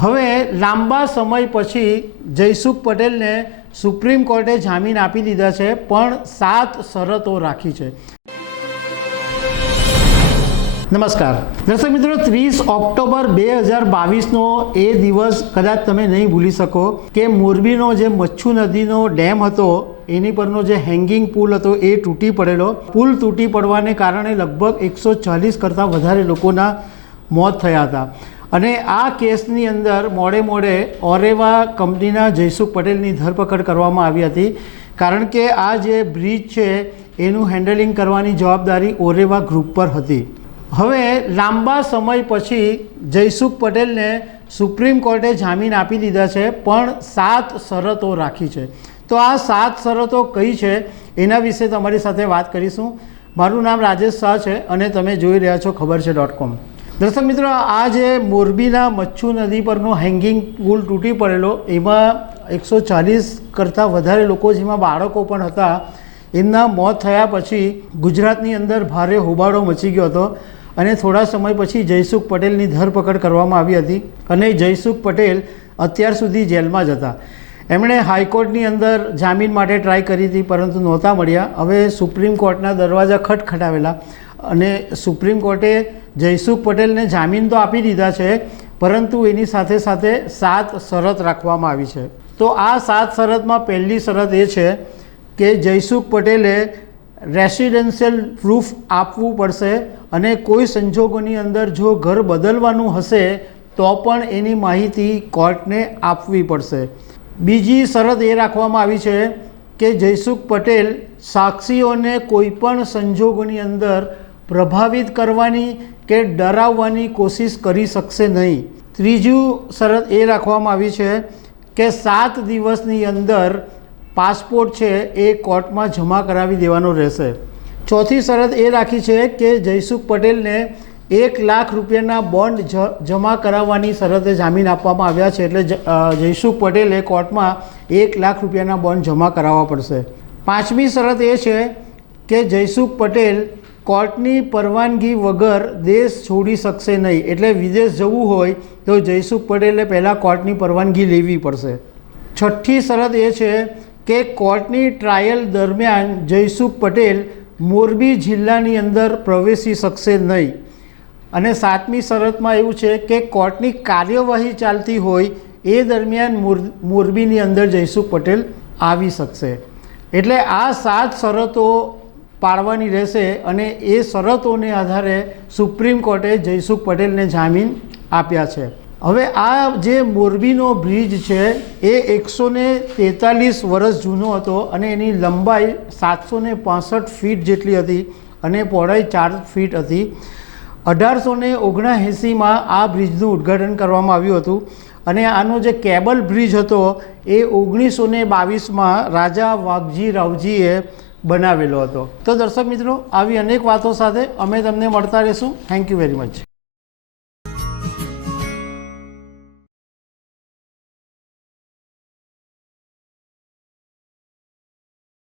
હવે લાંબા સમય પછી જયસુખ પટેલને સુપ્રીમ કોર્ટે જામીન આપી દીધા છે, પણ 7 શરતો રાખી છે। નમસ્કાર દર્શક મિત્રો, 30 ઓક્ટોબર 2022નો એ દિવસ કદાચ તમે નહીં ભૂલી શકો કે મોરબીનો જે મચ્છુ નદીનો ડેમ હતો એની પરનો જે હેંગિંગ પુલ હતો એ તૂટી પડેલો। પુલ તૂટી પડવાને કારણે લગભગ 140 કરતાં વધારે લોકોના મોત થયા હતા અને આ કેસની અંદર મોડે ઓરેવા કંપનીના જયસુખ પટેલની ધરપકડ કરવામાં આવી હતી, કારણ કે આ જે બ્રિજ છે એનું હેન્ડલિંગ કરવાની જવાબદારી ઓરેવા ગ્રુપ પર હતી। હવે લાંબા સમય પછી જયસુખ પટેલને સુપ્રીમ કોર્ટે જામીન આપી દીધા છે, પણ 7 શરતો રાખી છે। તો આ 7 શરતો કઈ છે એના વિશે તમારી સાથે વાત કરીશું। મારું નામ રાજેશ શાહ છે અને તમે જોઈ રહ્યા છો ખબર છે.com। દર્શક મિત્રો, આ જે મોરબીના મચ્છુ નદી પરનો હેંગિંગ પુલ તૂટી પડેલો એમાં 140 કરતાં વધારે લોકો, જેમાં બાળકો પણ હતા, એમના મોત થયા પછી ગુજરાતની અંદર ભારે હોબાળો મચી ગયો હતો અને થોડા સમય પછી જયસુખ પટેલની ધરપકડ કરવામાં આવી હતી અને જયસુખ પટેલ અત્યાર સુધી જેલમાં જ હતા। એમણે હાઈકોર્ટની અંદર જામીન માટે ટ્રાય કરી હતી, પરંતુ નહોતા મળ્યા। હવે સુપ્રીમ કોર્ટના દરવાજા ખટખટાવેલા અને સુપ્રીમ કોર્ટે જયસુખ પટેલને જામીન તો આપી દીધા છે, પરંતુ એની સાથે સાથે 7 શરત રાખવામાં આવી છે। તો આ 7 શરતમાં પહેલી શરત એ છે કે જયસુખ પટેલે રેસિડેન્શિયલ પ્રૂફ આપવું પડશે અને કોઈ સંજોગોની અંદર જો ઘર બદલવાનું હશે તો પણ એની માહિતી કોર્ટને આપવી પડશે। બીજી શરત એ રાખવામાં આવી છે કે જયસુખ પટેલ સાક્ષીઓને કોઈપણ સંજોગોની અંદર પ્રભાવિત કરવાની કે ડરાવવાની કોશિશ કરી શકશે નહીં। ત્રીજું શરત એ રાખવામાં આવી છે કે 7 દિવસની અંદર પાસપોર્ટ છે એ કોર્ટમાં જમા કરાવી દેવાનો રહેશે। ચોથી શરત એ રાખી છે કે જયસુખ પટેલને 1 લાખ રૂપિયાના બોન્ડ જમા કરાવવાની શરતે જામીન આપવામાં આવ્યા છે, એટલે જયસુખ પટેલે કોર્ટમાં 1 લાખ રૂપિયાના બોન્ડ જમા કરાવવા પડશે। પાંચમી શરત એ છે કે જયસુખ પટેલ કોર્ટની પરવાનગી વગર દેશ છોડી શકશે નહીં, એટલે વિદેશ જવું હોય તો જયસુખ પટેલે પહેલાં કોર્ટની પરવાનગી લેવી પડશે। છઠ્ઠી શરત એ છે કે કોર્ટની ટ્રાયલ દરમિયાન જયસુખ પટેલ મોરબી જિલ્લાની અંદર પ્રવેશી શકશે નહીં અને સાતમી શરતમાં એવું છે કે કોર્ટની કાર્યવાહી ચાલતી હોય એ દરમિયાન મોરબીની અંદર જયસુખ પટેલ આવી શકશે। એટલે આ 7 શરતો પાળવાની રહેશે અને એ શરતોને આધારે સુપ્રીમ કોર્ટે જયસુખ પટેલને જામીન આપ્યા છે। હવે આ જે મોરબીનો બ્રિજ છે એ 143 વર્ષ જૂનો હતો અને એની લંબાઈ 765 ફીટ જેટલી હતી અને પહોળાઈ 4 ફીટ હતી। 1879માં આ બ્રિજનું ઉદ્ઘાટન કરવામાં આવ્યું હતું અને આનો જે કેબલ બ્રિજ હતો એ 1922માં રાજા વાઘજી રાવજીએ બનાવેલો હતો। તો દર્શક મિત્રો, આવી અનેક વાતો સાથે અમે તમને મળતા રહીશું। Thank you very much.